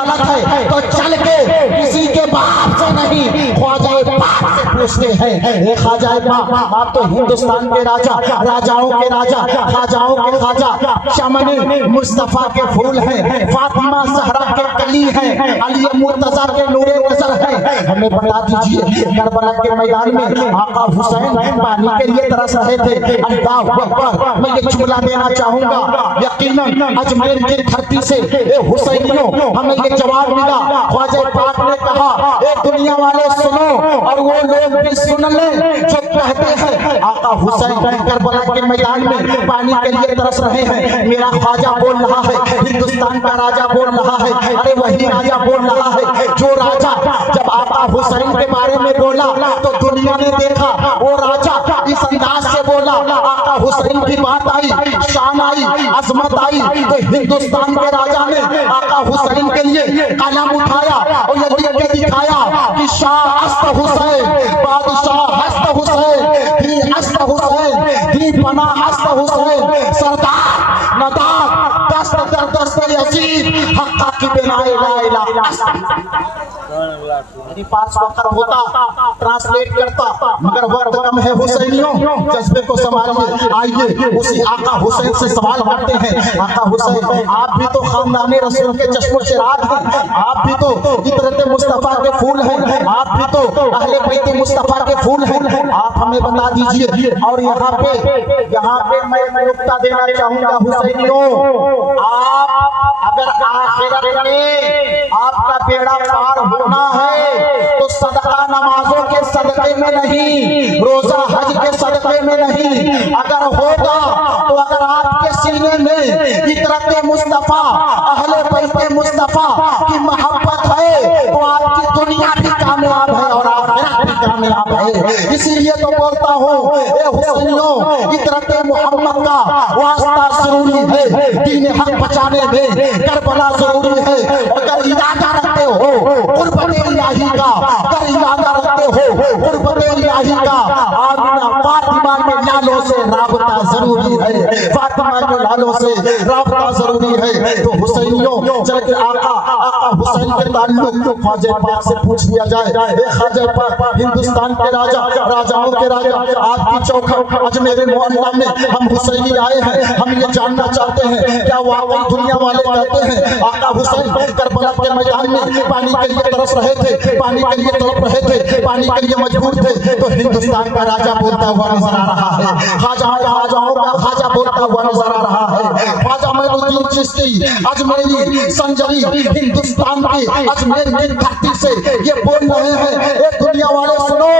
गलत है तो चल के किसी के बाप से नहीं ख्वाजा पाक से पूछते हैं। ख्वाजा पाक आप तो हिंदुस्तान के राजा, राजाओं के राजा, खाजाओं के खाजा, चमन मुस्तफा के फूल हैं, फातिमा ज़हरा के कली हैं, अली मुर्तज़ा के नूरे नज़र हैं। हमें बता दीजिए करबला के मैदान में आका हुसैन पानी के लिए तरस रहे थे। अल्लाहु अकबर, मैं ये जुमला देना चाहूंगा, यकीनन अजमेर की धरती से ए हुसैनियों हमें ये जवाब मिला। ख्वाजा पाक ने कहा ए दुनिया वाले सुनो और वो लोग भी सुन लें जो कहते हैं आका हुसैन करबला के मैदान में पानी के लिए तरस रहे हैं। मेरा ख्वाजा बोल रहा है, हिंदुस्तान का राजा बोल रहा है, अरे वही राजा बोल रहा है जो राजा जब आका हुसैन के बारे में बोला तो दुनिया ने देखा वो राजा इस अंदाज से बोला, आका हुसैन की बात आई, शान आई, अजमत आई, तो हिंदुस्तान के राजा ने आका हुसैन के लिए कलम उठाया और ये लिख के दिखाया कि शाह हस्त हुसैन, बादशाह हस्त हुसैन, दी हस्त हुसैन, दी पना हस्त हुसैन, सरदार नदार दस्त दर दस्त यजीद हक्का की बिनाए ला इलाहा। मेरे पास वक्त होता ट्रांसलेट करता, मगर वक्त कम है हुसैनियों, जज्बे को संभालिए। आइए उसी आका हुसैन से सवाल करते हैं। आका हुसैन आप भी तो खानदाने रसूल के चश्मो चिराग हैं, आप भी तो इतरत मुस्तफा के फूल हैं, आप भी तो अहले बैत मुस्तफा के फूल हैं, आप हमें बता दीजिए। और यहाँ पे मैं नुक्ता देना चाहूंगा हुसैनियों, आप अगर आखिरत में आपका बेड़ा पार होना है तो सदका नमाजों के सदके में नहीं, रोजा हज के सदके में नहीं, अगर होगा तो अगर आपके सीने में इतरत मुस्तफा अहले बैत मुस्तफा की मोहब्बत है तो आपकी दुनिया भी कामयाब है और आखिरत भी कामयाब है। इसीलिए तो बोलता हूँ ए हुसैनियों, इतरत मोहम्मद का वास्ता जरूरी है, दीन हक बचाने में करबला जरूरी है। अगर इरादा रखते हो कुर्बत इलाही का, अगर इरादा रखते हो कुर्बत इलाही का, आमिना फातिमा के लालों से राबता जरूरी है, फातिमा के लालों से राबता जरूरी है। तो हुसैनियों चल के आका हुसैन के ताल्लुक ख्वाजा पाक से पूछ लिया जाए। ख्वाजा पाक हिंदुस्तान के राजा, राजाओं के राजा, आपकी चौखट अजमेर मोहल्ला में हम हुसैनी आए हैं, हम ये जानना चाहते हैं क्या वाकई दुनिया वाले कहते हैं आका हुसैन करबला के मैदान में पानी के लिए तरस रहे थे, पानी के लिए तड़प रहे थे, पानी के लिए मजबूर थे, तो हिंदुस्तान का राजा बोलता हुआ नजर आ रहा है, खाजाओं का खाजा बोलता हुआ नजर आ रहा है। ख्वाजा मोइनुद्दीन चिश्ती अजमेरी संजरी हिंदुस्तान की अजमेर की धरती से ये बोल रहे हैं ए दुनिया वाले सुनो,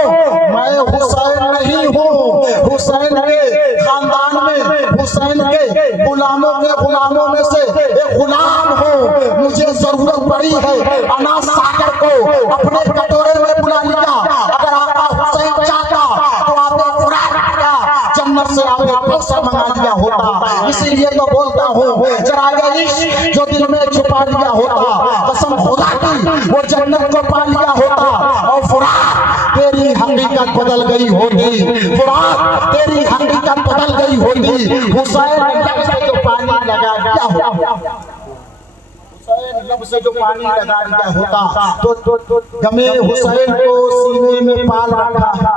मैं हुसैन नहीं हूँ, हुसैन के खानदान में हुसैन के गुलामों में से एक गुलाम हूँ। मुझे जरूरत पड़ी है अना सागर को अपने कटोरे में बुला लिया, अगर आका हुसैन चाहता तो आपने फुरात किया, जन्नत से आपने कौसर मंगा लिया होता। इसीलिए तो बोलता हूँ जरा ये इश्क जो दिल में छुपा लिया होता, कसम खुदा की वो जन्नत को पा लिया होता। और फुरात तेरी हकीकत बदल गई होती, फुरात तेरी हकीकत बदल गई होती। हुसैन लब से जो पानी लगा दिया होता, हुसैन लब से जो पानी लगा दिया होता तो गमे हुसैन को सीने में पाल रखा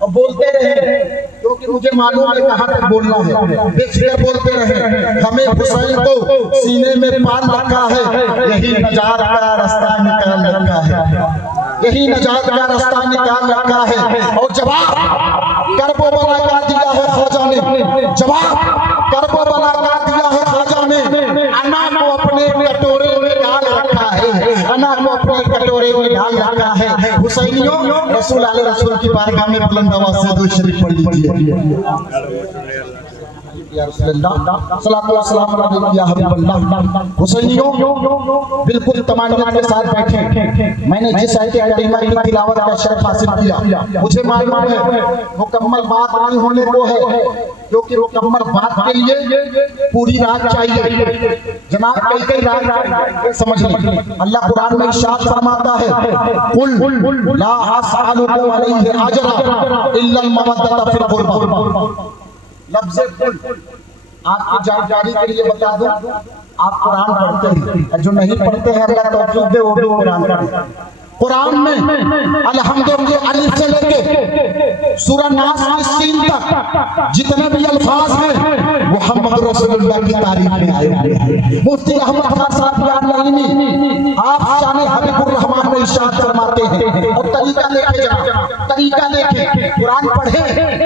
और बोलते रहे, क्योंकि मुझे मालूम है कहाँ तक बोलना है, बेफिक्र बोलते रहे। हमें हुसैन को सीने में पाल रखा है, यही नजात का रास्ता निकाल रखा है, यही नजात का रास्ता निकाल रखा है। और जवाब करबला का दिया है ख्वाजा ने, जवाब करबला का दिया है ख्वाजा ने, अना को अपने कटोरे में डाल रखा है, अना को अपने कटोरे में डाल रखा है। हुसैनियों रसूल आले रसूल की बारगाह में बुलंद आवाज से दो शरीफ पढ़ लीजिए। हुसैनियों बिल्कुल तमान्ना के साथ बैठे। मैंने जिस आयत करीमा की तिलावत का शरफ हासिल किया, मुझे मालूम है मुकम्मल बात नहीं होने को है, क्योंकि मुकम्मल बात के लिए पूरी रात चाहिए। जनाब कई रात समझ लें, अल्लाह कुरान में इरशाद फरमाता है कुल ला असअलुकुम अलैहि अजरा इल्ला अल मवद्दत फिल कुर्बा। लफ्ज़ कुल आपकी जानकारी के लिए बता दूं, आप कुरान पढ़ते हैं, जो नहीं पढ़ते हैं अल्लाह तौफीक दे वो भी कुरान पढ़े। कुरान में अल्हम्दुलिल्लाह अलिफ से लेके सूरह नास की सीन तक जितने भी अल्फाज हैं मुहम्मद रसूलुल्लाह की तारीफ में आए हुए हैं। मुफ्ती अहमद खान साहब याद नहीं, आप शाने हबीबुर रहमान में इरशाद फरमाते हैं और तरीका लेके जाना, तरीका लेके कुरान पढ़े,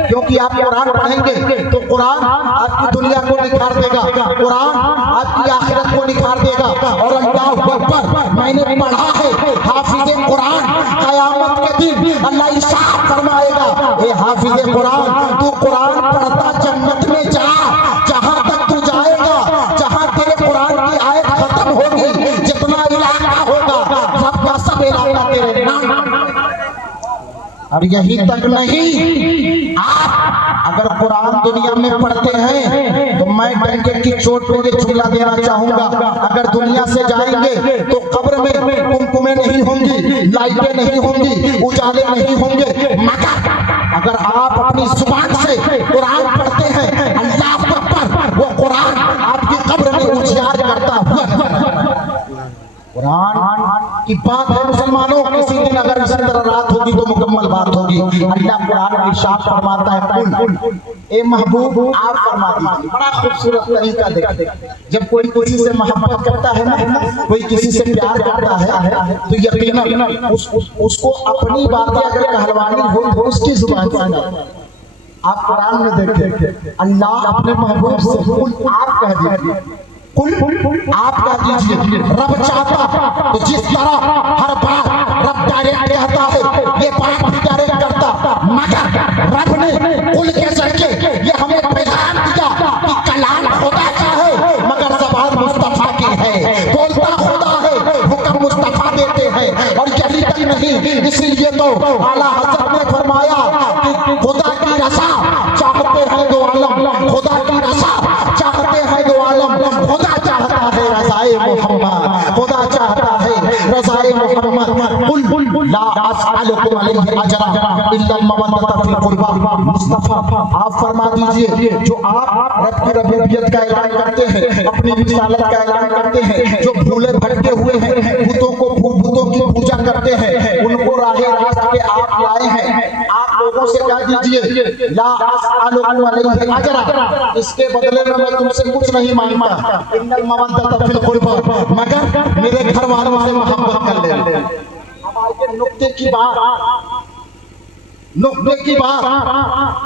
क्योंकि आप कुरान पढ़ेंगे तो कुरान आपकी दुनिया को निखार देगा, कुरान आपकी आखिरत को निखार देगा। और अल्लाह अकबर, मैंने पढ़ा है हाफिज कुरान कयामत के दिन अल्लाह इरशाद फरमाएगा, ए हाफिज कुरान तू कुरान पढ़ता जन्नत में जा, जहां तक तू जाएगा, जहां तेरे कुरान की आयत खत्म होगी, जितना इलाका होगा सबका सब इलाका तेरे नाम। और यही तक नहीं, आप अगर कुरान दुनिया में पढ़ते हैं तो मैं डंके की चोट पे ये जुमला देना चाहूंगा, अगर दुनिया से जाएंगे तो कब्र में कुमकुमें नहीं होंगी, लाइटें नहीं होंगी, उजाले नहीं होंगे, मगर अगर आप अपनी जुबान से कुरान पढ़ते हैं अल्लाह अकबर, वो कुरान आपकी कब्र में उजियार करता हुआ। कुरान की बात है मुसलमानों, किसी दिन अगर इसी तरह रात होगी तो मुकम्मल बात होगी। अल्लाह कुरान में इरशाद फरमाता है, कुल ए महबूब आप फरमा दीजिए। बड़ा खूबसूरत तरीका देखिए, जब कोई किसी से मोहब्बत करता है ना, कोई किसी से प्यार करता है तो यकीनन उसको अपनी बातें अगर कहलवानी हो तो उसकी जुबान से ना। आप कुरान में देखें अल्लाह अपने महबूब से कुल आप कह दीजिए, कुल आप कह दीजिए। रब चाहता तो जिस तरह हर बात रब डायरेक्ट कहता है ये बात भी डायरेक्ट करता, मगर रब ने कुल के जरिए ये हमें पैगाम दिया कि कलाम खुदा का है मगर ज़बान मुस्तफा की है, बोलता खुदा है हुक्म मुस्तफा देते हैं। और यही तक नहीं, इसीलिए तो आला हज़रत ने फरमाया कि खुदा की रज़ा चाहते हैं दो आलम, खुदा की रज़ा चाहते हैं दो आलम, खुदा चाहता है रज़ाए मोहम्मद, खुदा चाहता है रज़ाए मोहम्मद। कुल ला अस्अलुकुम अलैहि अजरा इल्ला मवद्दत फी कुर्बा। मुस्तफा आप फरमा दीजिए, जो आप रब की रबूबियत का ऐलान करते हैं, अपनी रिसालत का ऐलान करते हैं, जो भूले भटके हुए हैं, भूतों की पूजा करते हैं, उनको राहे रास्त पे आप लाए हैं, आप लोगों से कह दीजिए ला अस्अलुकुम अलैहि अजरा, इसके बदले में मैं तुमसे कुछ नहीं मांगता, इन्नल मवद्दत फिल कुर्बा, मगर मेरे घर वालों से मोहब्बत कर ले। अब आगे नुक्ते की बात,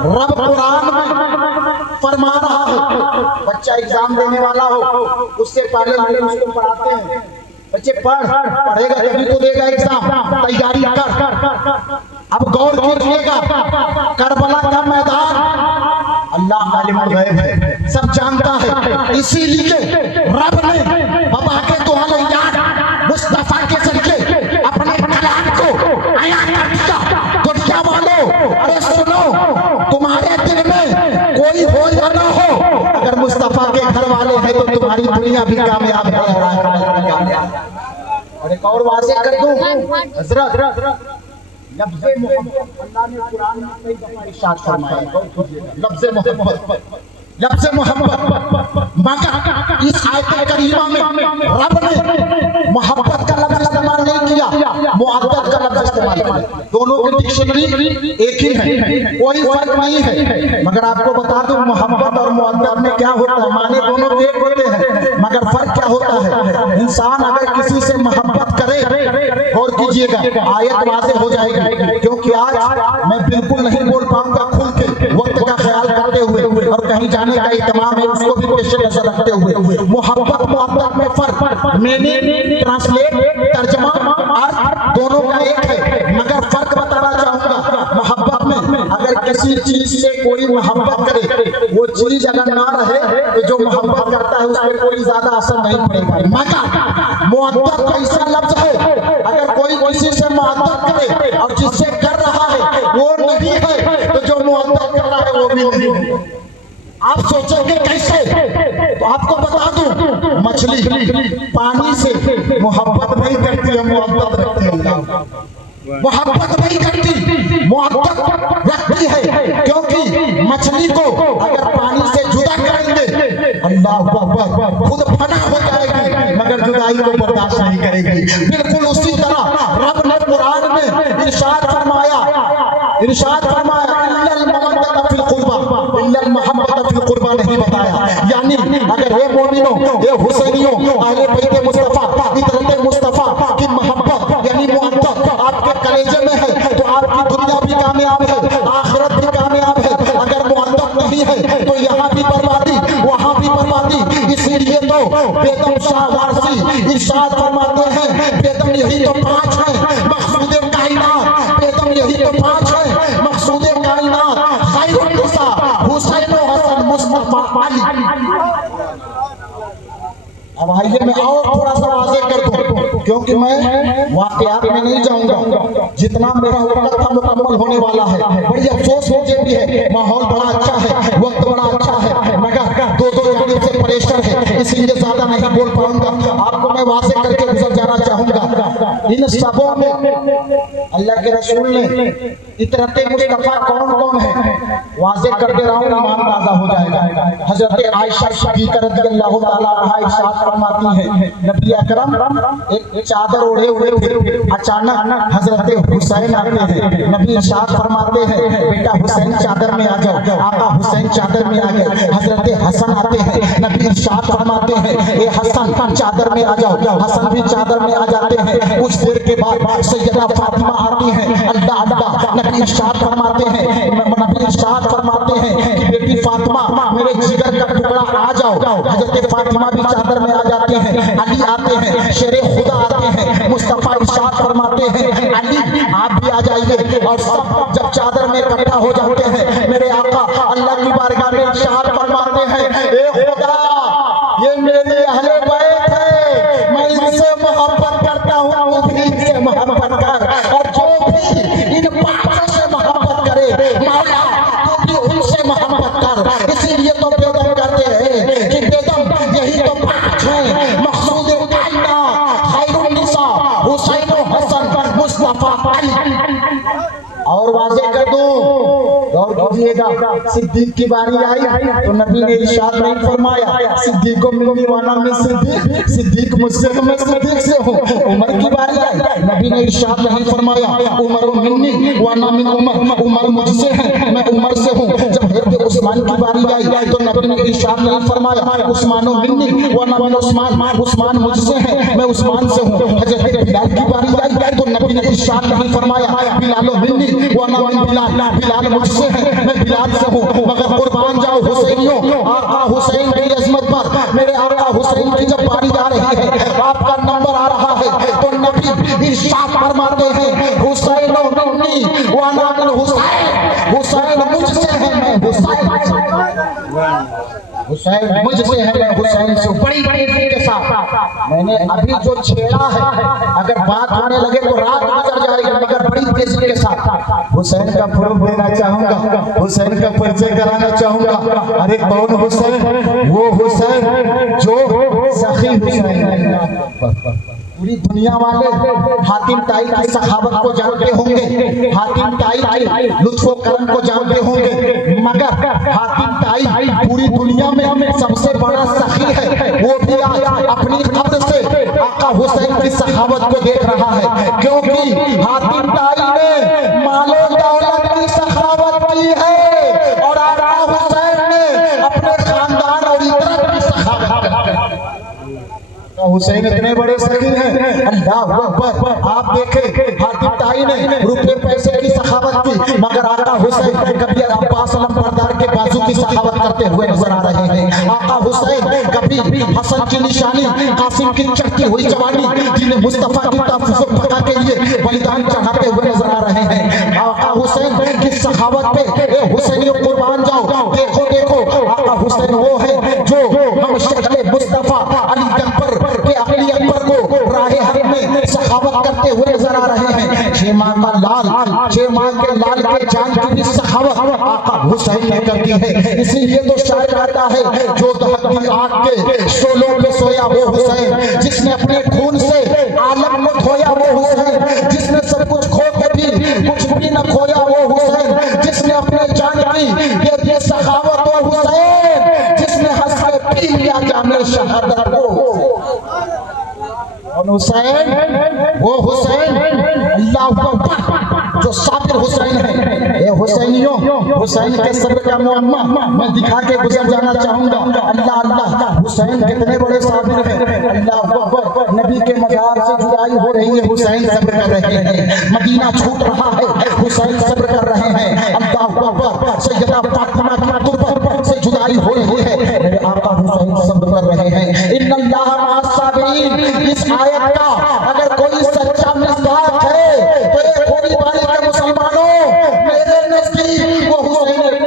रब कुरान में फरमा रहा है, बच्चा एग्जाम देने वाला हो उससे पहले हम उसको पढ़ाते हैं, बच्चे पढ़ेगा तभी तो देगा एग्जाम, तैयारी कर। अब गौर कीजिएगा, करबला का मैदान अल्लाह आलिमुल गैब है, सब जानता है, इसीलिए रब ने बाबा के दुआलैयात मुस्तफा के जरिए अपने कलाम को अयान कर दिया। दुनिया वालों अरे सुनो, तुम्हारे दिल में कोई हो या ना हो, अगर मुस्तफा के घर वाले हैं तो तुम्हारी दुनिया भी कामयाब है और आखिरत भी कामयाब। और एक और वाज़ेह कर दूं हज़रत, लफ्ज़े मोहब्बत अल्लाह ने कुरान में कई दफा इरशाद फरमाया, लफ्ज़े मोहब्बत मगर इस आयत करीमा में रब ने मोहब्बत का लफ्ज़ इस्तेमाल नहीं किया, मुअद्दत का लफ्ज़ इस्तेमाल किया। दोनों की डिक्शनरी एक ही है, कोई फर्क नहीं है। मगर आपको बता दूं मोहब्बत और मुअद्दत में क्या होता है, माने दोनों एक होते हैं मगर फर्क क्या होता है। इंसान अगर किसी से मोहब्बत करे, और कीजिएगा आयत वाज़ेह हो जाएगी, क्योंकि आज मैं बिल्कुल नहीं बोल पाऊंगा खुल के, वक्त का ख्याल करते हुए और कहीं जाने का इत्मीनान है उसको भी पेश नजर रखते हुए। मोहब्बत मुअद्दत में फर्क, मैंने ट्रांसलेट तर्जमा और दोनों का एक है, मगर फर्क बताना चाहूंगा। मोहब्बत में अगर किसी चीज से कोई मोहब्बत करे, वो चीज अगर ना रहे तो जो मोहब्बत करता है उस पर कोई ज्यादा असर नहीं पड़ेगा। मगर मुअद्दत ऐसा लफ्ज है, अगर कोई किसी से मोहब्बत करे और जिससे कर रहा है वो नहीं है तो जो मुअद्दत कर रहा है वो भी नहीं है। आप सोचेंगे कैसे, तो आपको बता दूं, मछली पानी से मोहब्बत नहीं करती है, मुहब्बत रखती है। मोहब्बत नहीं करती, मुहब्बत रखती है, क्योंकि मछली को अगर पानी से जुदा करेंगे अल्लाह अकबर खुद फना हो जाए बुराई को बर्दाश्त नहीं करेगी। बिल्कुल उसी तरह रब ने कुरान में इरशाद फरमाया इल्लल मवद्दत फिल कुर्बा, इल्लल मोहब्बत फिल कुर्बा नहीं बताया। यानी अगर हे मोमिनों, हे हुसैनियों, अहले बैत मुस्तफा, इतरत मुस्तफा की मोहब्बत यानी मोहब्बत आपके कलेजे में है तो आपकी दुनिया भी कामयाब है, आखिरत भी कामयाब है। अगर मोहब्बत नहीं है तो यहाँ भी बर्बादी, वहाँ भी बर्बादी। इसीलिए तो बेगम शाह वारसी इरशाद फरमाते हैं, बेगम यही तो पांच है मकसूद कायनात, बेगम यही तो पांच है मकसूद कायनात, खैरुन निसा हुसैन हसन मुस्तफा अली। अब आइए मैं और थोड़ा सा वाज़ेह कर दूं, क्योंकि मैं वाक़यात में नहीं जाऊंगा, जितना मेरा वक्त था मुकम्मल होने वाला है। बड़ी अफसोस मुझे भी है, माहौल बड़ा अच्छा है, वक्त बड़ा अच्छा है, मगर दो जाने से प्रेशर है, इसलिए ज्यादा नहीं बोल पाऊंगा। आपको मैं वाज़ेह करके गुजर जाना चाहूंगा। इन सबों में अल्लाह के रसूल ने इतरत मुस्तफा कौन कौन है वाज़ेह कर दे रहा हूँ, ईमान ताज़ा हो जाएगा। हजरत आयशा सिद्दीक़ा रज़ियल्लाहु ताला अन्हा इरशाद फरमाती है, नबी अकरम एक चादर ओढ़े हुए थे, अचानक हजरत हुसैन आते हैं। नबी इरशाद फरमाते हैं, बेटा हुसैन चादर में आ जाओ। आका हुसैन चादर में आ गए। हजरत हसन आते हैं, नबी इरशाद फरमाते हैं, ए हसन चादर में आ जाओ। हसन भी चादर में आ जाते हैं। कुछ देर के बाद सैयदा फातिमा आती हैं, अल्लाह अल्लाह। नबी इरशाद फरमाते हैं कि बेटी फातिमा मेरे जिगर का टुकड़ा आ जाओ। हजरत फातिमा भी चादर में आ जाते हैं। अली आते हैं, शेरे खुदा आते हैं। मुस्तफा इरशाद फरमाते हैं, अली आप भी आ जाइए। और सब जब चादर में इकट्ठा हो जाते हैं, मेरे आका अल्लाह की बारगाह में इरशाद फरमाते हैं, ए खुदा ये मेरे अहले बैत है, मैं इनसे मोहब्बत करता हूँ, तू भी इनसे मोहब्बत कर। और जो भी इन पांचों से मोहब्बत करे मौला तू भी उनसे मोहब्बत कर। इसीलिए तो बेगम कहते हैं कि बेगम यही तो पांच है मकसूद कायनात, खैरुन निसा हुसैन हसन मुस्तफा अली। और वाज़ेह कर दूं, गौर कीजिएगा, सिद्दीक की बारी आई तो नबी ने इरशाद नहीं फरमाया सिद्दीक को मिलने वाला में सिद्दीक मुझसे तो मैं सिद्दीक से हूँ। उमर की बारी आई, नबी ने इरशाद नहीं फरमाया उमर मिन्नी वाना मिन उमर, उमर मुझसे है मैं उमर से हूँ। जब हज़रत उस्मान की बारी आई तो नबी ने इरशाद नहीं फरमाया उस्मानो मिन्नी वाना मिन उस्मान, उस्मान मुझसे है मैं उस्मान से हूँ। हज़रत बिलाल की बारी आई तो नबी ने इरशाद नहीं फरमाया बिलालो मिन्नी वाना मिन बिलाल, बिलाल मुझसे है मैं बिलाल से हूँ। मगर कुर्बान जाओ हुसैनियों, आका हुसैन की अजमत पर। मेरे आका हुसैन की जब बारी आ रही है, आपका नंबर आ रहा है तो नबी इरशाद फरमाते हैं हुसैन मिन्नी वाना मिन हुसैन, हुसैन मुझसे है मैं हुसैन मुझसे है मैं हुसैन से। बड़ी के साथ मैंने अभी जो छेड़ा है, अगर बात होने लगे तो रात गुजर जाएगी, मगर बड़ी तेजी के साथ हुसैन का प्रूफ देना चाहूंगा, हुसैन का परिचय कराना चाहूंगा। अरे कौन हुसैन? वो हुसैन जो सखी हुसैन। पूरी दुनिया वाले हातिम ताई की सखावत को जानते होंगे, हातिम ताई की लुत्फो करम को जानते होंगे, मगर हातिम ताई पूरी दुनिया में सबसे बड़ा सखी है। वो भी आज अपनी कब्र से आका हुसैन की सखावत को देख रहा है, क्योंकि हातिम ताई ने मालो दौलत की सखावत की है और आका हुसैन ने अपने खानदान और इतरत की सखावत की है। हुसैन इतने बड़े सखी हैं, अल्लाह अकबर। आप देखें हातिम ताई ने रुपए पैसे की सखावत की, मगर आका हुसैन कभी अब्बास अलमबरदार के बाजू की सखावत करते हुए नजर आ रहे हैं। आका हुसैन कभी हसन की निशानी, कासिम की चढ़ती हुई जवानी, जिन्हें मुस्तफा की तहफ़्फ़ुज़ के लिए बलिदान चढ़ाते हुए नजर आ रहे हैं। आका हुसैन की सखावत पे हुसैनियों कुर्बान जाओ। देखो देखो आका हुसैन वो है जो हम शक्ल मुस्तफा अली अकबर के अली अकबर को राहे हक में सखावत करते हुए नजर आ रहे हैं। छह माह का लाल, छह माह के लाल के जान की भी सखावत आका हुसैन ने कर दी है। इसीलिए तो शायर कहता है जो दहकती आग के शोलों पे सोया वो हुसैन, जिसने अपने खून से आलम को धोया वो हुसैन, जिसने सब कुछ खो के भी कुछ भी न खोया वो हुसैन, जिसने अपने जान की ये सखावत वो हुसैन, जिसने हंस के पी लिया जाने शहादत को। और हुसैन, वो हुसैन अल्लाह अकबर जो साबिर हुसैन है। ये हुसैनियों, हुसैन के सब्र का मुअम्मा मैं दिखा के गुजर जाना चाहूंगा। अल्लाह अल्लाह, हुसैन कितने बड़े साबिर हैं। अल्लाह अकबर, नबी के मजार से जुदाई हो रही है, हुसैन सब्र कर रहे हैं। मदीना छूट रहा है, हुसैन सब्र कर रहे हैं। अल्लाह अकबर, सैयदा फातिमा की तुर्बत से जुदाई हो रही है, मेरे आका हुसैन सब्र कर रहे हैं। इन्नल्लाह मअस-साबिरीन, इस आयत का अगर कोई सच्चा मिसदाक है तो ये खोली वाले के मुसलमानों, मेरे नजदीक वो हुसैन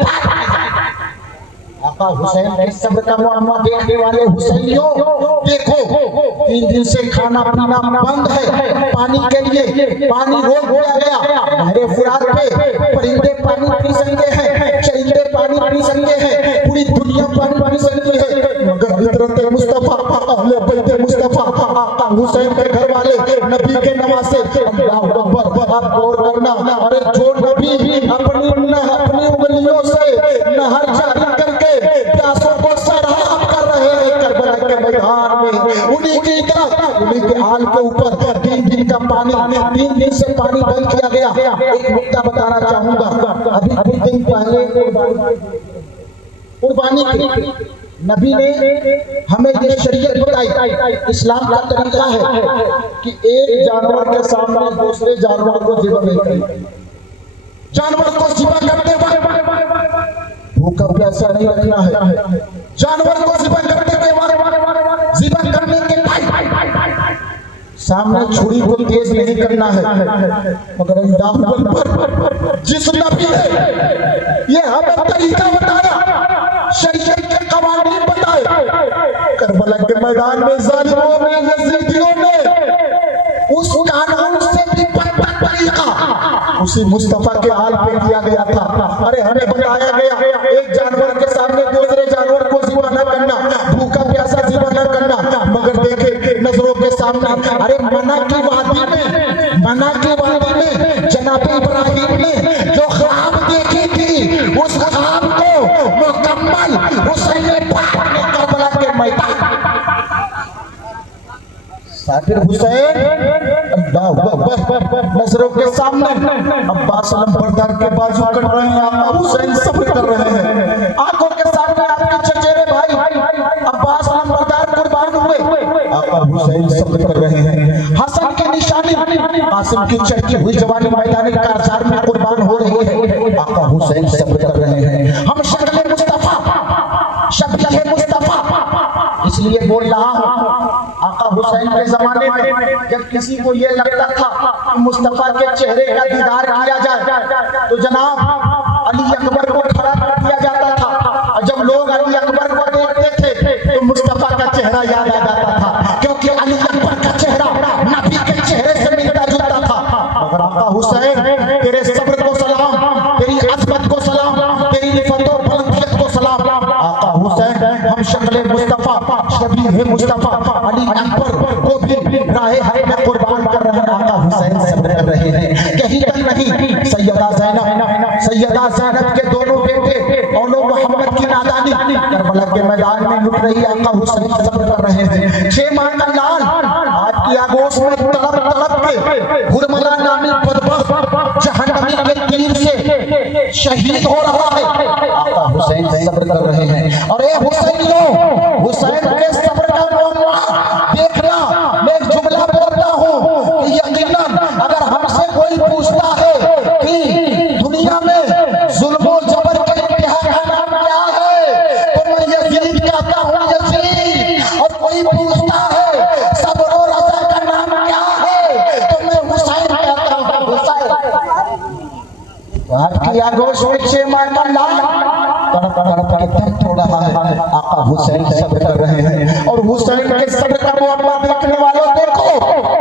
आका हुसैन के सब्र का मुअम्मा देखने वाले हुसैनियों, देखो 3 दिन से खाना पीना बंद है, पानी के लिए पानी रोक दिया गया। नहरे फुरात पे परिंदे पानी पी सकते हैं, चरिंदे पानी पी सकते हैं, पूरी दुनिया पानी पी सकती है, मगर हज़रत मुस्तफा अहले बैत मुस्तफा आका हुसैन के घर वाले नबी के नवासे, अल्लाह अकबर, आप गौर करना। अरे जो नबी अपनी उंगलियों से नहर जारी करके प्यासों को सराब कर रहे हैं करबला के मैदान में, उन्हीं की तरफ, उन्हीं के हाल के ऊपर 3 दिन का पानी, 3 दिन से पानी बंद किया गया। एक मुद्दा बताना चाहूंगा, अभी कुछ दिन पहले कुर्बानी की नबी ने हमें ये शरीयत बताई, इस्लाम का तरीका है कि एक जानवर के सामने दूसरे जानवर को ज़िबा नहीं करना। जानवर को ज़िबा करते वक्त भूखा प्यासा नहीं रखना है। जानवर को ज़िबा करते वक्त ज़िबा करने के बाद सामने छुरी को तेज नहीं करना है। मगर अल्लाह अकबर, जिस नबी ने ये हमें तरीका बताया, शरीयत के कवानीन बताए, करबला के मैदान में जालिमों में, यजीदियों ने उस कानून से भी बदतर तरीका उसी मुस्तफा के हाल पे किया गया था। अरे हमें बताया गया एक जानवर के सामने दूसरे जानवर को ज़िबा न करना, भूखा प्यासा ज़िबा न करना, मगर देखे नजरों के सामने, अरे मना की वादी में जनाबे इब्राहिम ने जो ख्वाब देखी थी, उस ख्वाब को मुकम्मल हुसैन पाक ने करबला के मैदान, साबिर हुसैन अल्लाह अकबर, नजरों के सामने अब्बास अलमबरदार के बाजू कट रहे हैं, आका हुसैन सब्र कर रहे हैं। आंखों के सामने आपके चचेरे भाई अब्बास अलमबरदार कुर्बान हुए, आका हुसैन सब्र कर रहे हैं। हसन की निशानी कासिम की चढ़ती हुई जवानी मैदान कारजार में कुर्बान हो रही है, आका हुसैन सब्र कर रहे हैं। हम शक्ल मुस्तफा इसलिए बोल रहा हूँ, आका हुसैन के जमाने में जब किसी को ये लगता था कि मुस्तफा के चेहरे का दीदार किया जाए तो जनाब अली अकबर को खड़ा कर दिया जाता था, और जब लोग अली अकबर को देखते थे तो मुस्तफा का चेहरा याद आ जाता था, क्योंकि अली अकबर का चेहरा नबी के चेहरे से मिलता जुलता था। मगर आका हुसैन, तेरे सब्र को सलाम, तेरी अज़मत को सलाम, तेरी इफ़्फ़त और बुलंदियत को सलाम। आका हुसैन, हम शक्ल मुस्तफा, शबीह मुस्तफा अली अकबर को भी राहे हक में कुर्बान कर रहे हैं, आका हुसैन सब्र कर रहे हैं। कहीं तक नहीं, सैयदा ज़ैनब के दोनों बेटे औलो मोहम्मद की नादानी करबला के मैदान में लुट रही, आका हुसैन सब्र कर रहे हैं। 6 माह का लाल आपकी आगोश में तड़प के हुरमला नामी बदबख्त जहन्नमी के तीर से शहीद हो रहा है, आका हुसैन सब्र कर रहे हैं। और ये हुसैनियों, हुसैन के सब्र का मुअम्मा देखना, मैं एक जुमला बोलता हूँ कि यकीनन अगर हमसे कोई पूछता है कि दुनिया में जुल्म और जबर के इंतहा का नाम क्या है, तो मैं यजीद कहता हूँ यजीद। और कोई पूछता है सब्र और रज़ा का नाम क्या है, तो मैं हुसैन कहता हूँ हुसैन। आपकी आगोश में 6 माह का लाल तड़प के दम तोड़ रहा है, आका हुसैन सब्र कर रहे हैं। और हुसैन के सब्र का मुअम्मा देखने वालों, देखो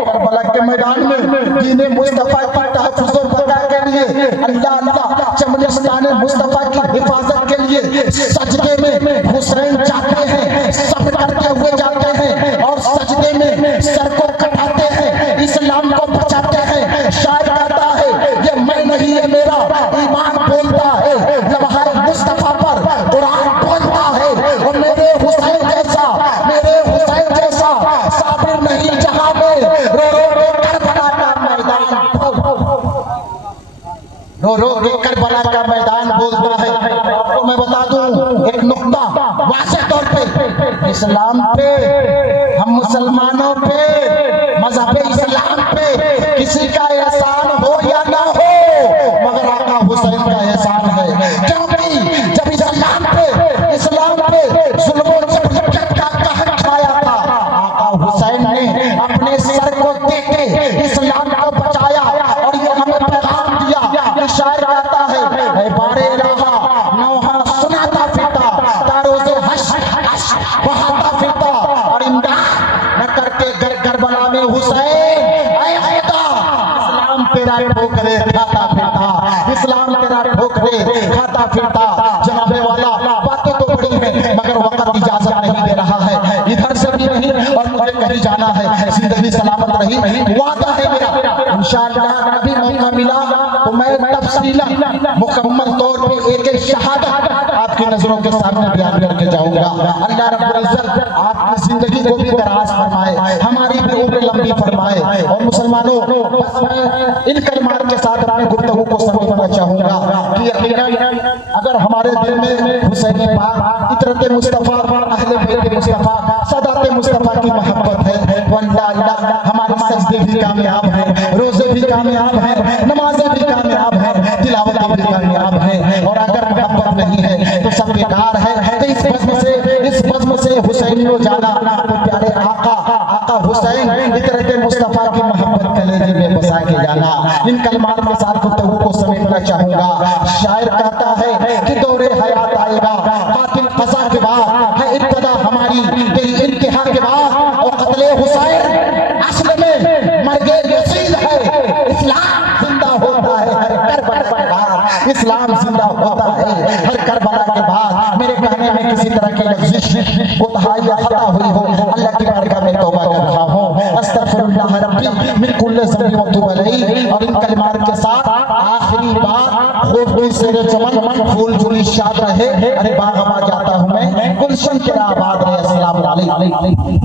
करबला के मैदान में दीन मुस्तफा की तहफ़्फ़ुज़ और बका के लिए, अल्लाह अल्लाह चमनिस्तान मुस्तफा की हिफाजत के लिए सजदे में हुसैन जाते हैं, सब्र करते हुए जाते हैं, और सजदे में सर को कटाते हैं, इस्लाम को बचाते हैं। शायर कहता है ये मैं नहीं, ये मेरा ईमान बोलता है, लम्हाए मुस्तफा पर कुरान बोलता है। और मेरे हुसैन जैसा साबिर नहीं जहां में, रो रो के करबला का मैदान बोलता है। आपको मैं बता दूं एक नुक्ता वाज़ेह तौर पे, इस्लाम पे, हम मुसलमानों पे, मजहब इस्लाम पे किसी का एहसान हो या ना हो, मगर आका हुसैन का एहसान है। क्योंकि जब इस्लाम पे जुल्म और जबरदस्ती का कहर छाया था, आका हुसैन ने अपने सर को दे के इस्लाम को बचाया और ये हमें पैगाम दिया। शायर कहता है, ऐ बारे रहा नौहा सुनाता फिरता, तारोज़े हश हश बहाता फिरता, और इमदाद न करके करबला में हुसैन, ऐ खुदा इस्लाम तेरा ठोकरे खाता फिरता, इस्लाम तेरा ठोकरे खाता फिरता। जनाबे वाला बातें तो बड़ी हैं मगर वक्त इजाजत नहीं दे रहा है, इधर से भी नहीं और मुझे कहीं जाना है। जिंदगी सलामत रही, वादा है मेरा इंशाअल्लाह कभी मौका मिला तो मैं तफसीलन मुकम्मल तौर पे एक एक शहादत आपकी नजरों के सामने बयान करके जाऊंगा। अल्लाह रब्बुल इज्जत आपकी जिंदगी को भी दराज फरमाए, हमारी भी उम्र लंबी फरमाए। और मुसलमानों, बस मैं इन कलमात के साथ अपनी गुफ्तगू को समेटना चाहूंगा कि यकीनन अगर हमारे दिल में हुसैन पाक, इतरत मुस्तफा, अहले बैत मुस्तफा, सदात मुस्तफा की मोहब्बत है तो अल्लाह हमारे सजदे भी कामयाब हैं, रोजे भी कामयाब हैं, नमाजें भी कामयाब हैं, तिलावतें भी कामयाब हैं। और अगर मोहब्बत नहीं है तो सब बेकार है। तो इस बज़्म से हुसैन को जाना तो प्यारे आका हुसैन, इतरत मुस्तफा की मोहब्बत कलेजे में बसा के जाना। इन कलमात के साथ गुफ्तगू को समेटना चाहूंगा। शायर कहता है कि दौरे हयात आएगा कातिल क़ज़ा के बाद, है इब्तिदा हमारी तेरी इंतहा के बाद, और क़त्ले हुसैन असल में मर्गे यज़ीद है। इस्लाम जिंदा होता है हर करबला के बाद, इस्लाम जिंदा होता है हर करबला के बाद। मेरे कहने में किसी तरह की लग़्ज़िश कोताही या खता हुई हो, अल्लाह की बारगाह में तौबा कर रहा हूं। अस्तग़फिरुल्लाह रब्बी मिन कुल्लि ज़ंबिन व तूब अलैहि। और इन कलिमात के साथ आखिरी बात, खूब शेर चमन फूल जुली शाद रहे, अरे बाग़ जाता हूं मैं, गुलशन तेरा आबाद रहे। अस्सलामु अलैकुम।